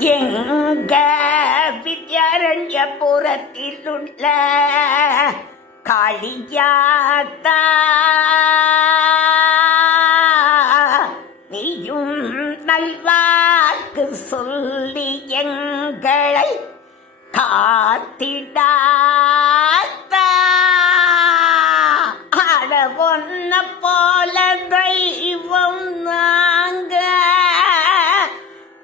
எங்க வித்யாரண்யபுரத்தில் உள்ள காளியாத்தா நீயும் நல்வாக்கு சொல்லி எங்களை காத்திடாத்தா. அட ஒன்ன போல தெய்வம் நாங்க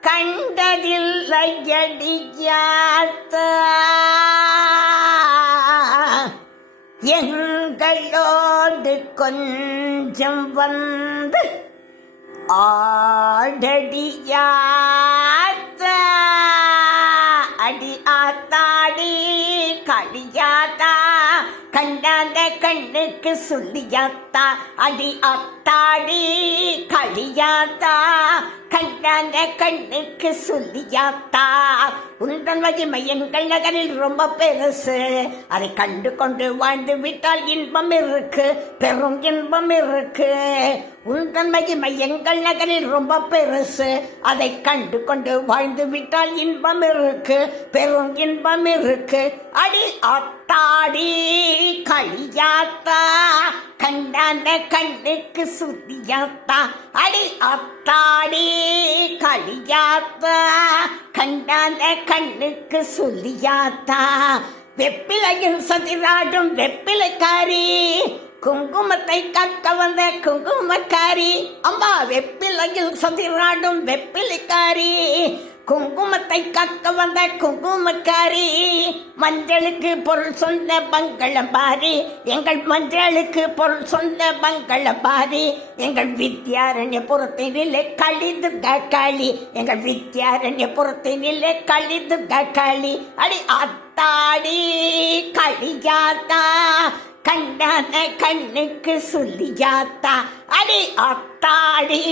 கண்டதில்லை அடியாத்தா. எங்களோடு கொஞ்சம் வந்து ஆடடியாத்தா. அடி ஆத்தாடி களியாத்தா கண்டாத கண்ணுக்கு சொல்லியாத்தா. அடி ஆத்தாடி களியாத்தா கண்டாத கண்ணுக்கு சொல்லியாத்தா. உந்தன் மகிமை எங்கள் நகரில் ரொம்ப பெருசு, அதை கண்டு கொண்டு வாழ்ந்து விட்டால் இன்பம் இருக்கு, பெரும் இன்பம் இருக்கு. உந்தன் மகிமை எங்கள் நகரில் ரொம்ப பெருசு, அதை கண்டு கொண்டு வாழ்ந்து விட்டால் இன்பம் இருக்கு, பெரும் இன்பம் இருக்கு. அடி ஆத்தாடி களியாத்தா கண்டான கண்ணுக்கு சுத்தியாத்தா. அடி ஆத்தாடி களியாத்தா கண்டான கண்ணுக்கு சொல்லியாத்தா. வெப்பிலையில் சதிராடும் வெப்பிலைக்காரி, குங்குமத்தை கக்க வந்த குங்குமக்காரி. அம்மா வெப்பிலையில் சதிராடும் வெப்பிலைக்காரி, குங்குமத்தை கக்க வந்த குங்குமக்காரி. மஞ்சளுக்கு பொருள் சொந்த பங்களபாரி, எங்கள் மஞ்சளுக்கு பொருள் சொந்த பங்களபாரி. எங்கள் வித்யாரண்யபுரத்தினிலே கழிது காளி, எங்கள் வித்யாரண்யபுரத்தினிலே கழிது காளி. அடி ஆத்தாடி களியாத்தா கண்டான கண்ணுக்கு சொல்லியாத்தா. அடி ஆத்தாடி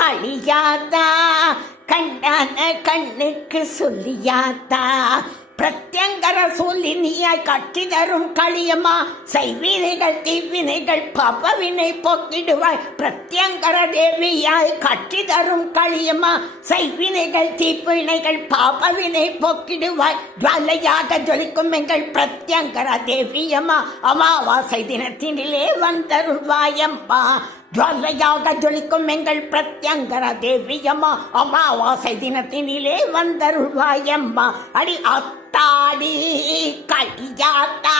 களியாத்தா கண்டான கண்ணுக்கு சொல்லியாத்தா. பிரத்யங்கர சொல்லி நீயாய் கட்டி தரும் களியம்மா, செய்வினைகள் தீவினைகள் பாபவினை போக்கிடுவாய். பிரத்யங்கர தேவியாய் கட்டி தரும் களியம்மா, செய்வினைகள் தீவினைகள் பாபவினை போக்கிடுவாய். ஜுவலையாக ஜொலிக்கும் எங்கள் பிரத்யங்கர தேவியம்மா, அமாவாசை தினத்தினிலே வந்தருள்வாயம்மா. ஜுவலையாக ஜொலிக்கும் எங்கள் பிரத்யங்கர தேவியம்மா, அமாவாசை தினத்தினிலே வந்தருள்வாயம்மா. அடி ஆத்தாடி களியாத்தா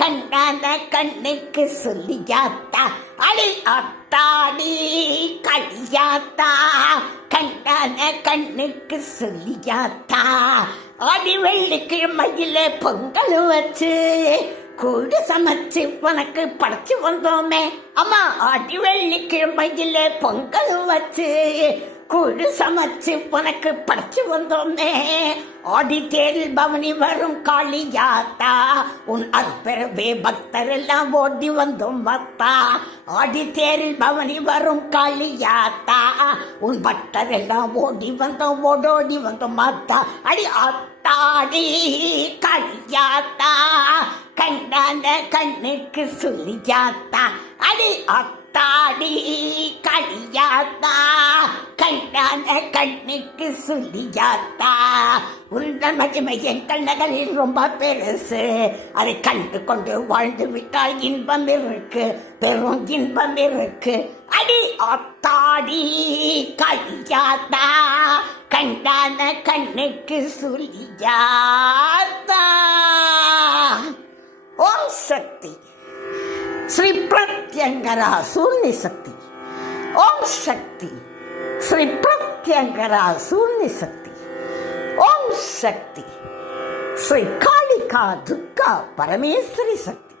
கண்டான கண்ணுக்கு சொல்லியாத்தா. அடி ஆத்தாடி களியாத்தா கண்டான கண்ணுக்கு சொல்லியாத்தா. அடி வெள்ளிக்கிழமையிலே பொங்கல் வச்சு கூடு சமைச்சு உனக்கு படைச்சு வந்தோமே. அம்மா அடி வெள்ளிக்கிழமையில பொங்கல் வச்சு கூடு சமைச்சு உனக்கு படைச்சு வந்தோமே. ஆடி தேரில் பவனி வரும் காளியாத்தா, உன் அற்பெறவே பக்தர் எல்லாம் ஓடி வந்தோம் மத்தா. ஆடி தேரில் பவனி வரும் காளியாத்தா, உன் பக்தர் எல்லாம் ஓடி வந்தோம் ஓடோடி வந்தோம் மத்தா. அடி ஆத்தாடி களியாத்தா கண்டான கண்ணுக்கு சொல்லியாத்தா. அடி ஆத்தாடி களியாத்தா கண்டான கண்ணுக்கு சொல்லியாத்தா. உந்தன் மகிமை எங்கள் நகரில் ரொம்ப பெருசு, அதை கண்டு கொண்டு வாழ்ந்து விட்டால் இன்பம் இருக்கு, பெரும் இன்பம் இருக்கு. அடி ஆத்தாடி களியாத்தா கண்டான கண்ணுக்கு சொல்லியாத்தா. ஓம் சக்தி ஸ்ரீ பிரத்யங்கரா சூழ்நி சக்தி. ஓம் சக்தி ஸ்ரீ பிரத்யங்கரா சூழ்நி சக்தி. ஓம் சக்தி ஸ்ரீ காளிகா துர்கா பரமேஸ்வரி சக்தி.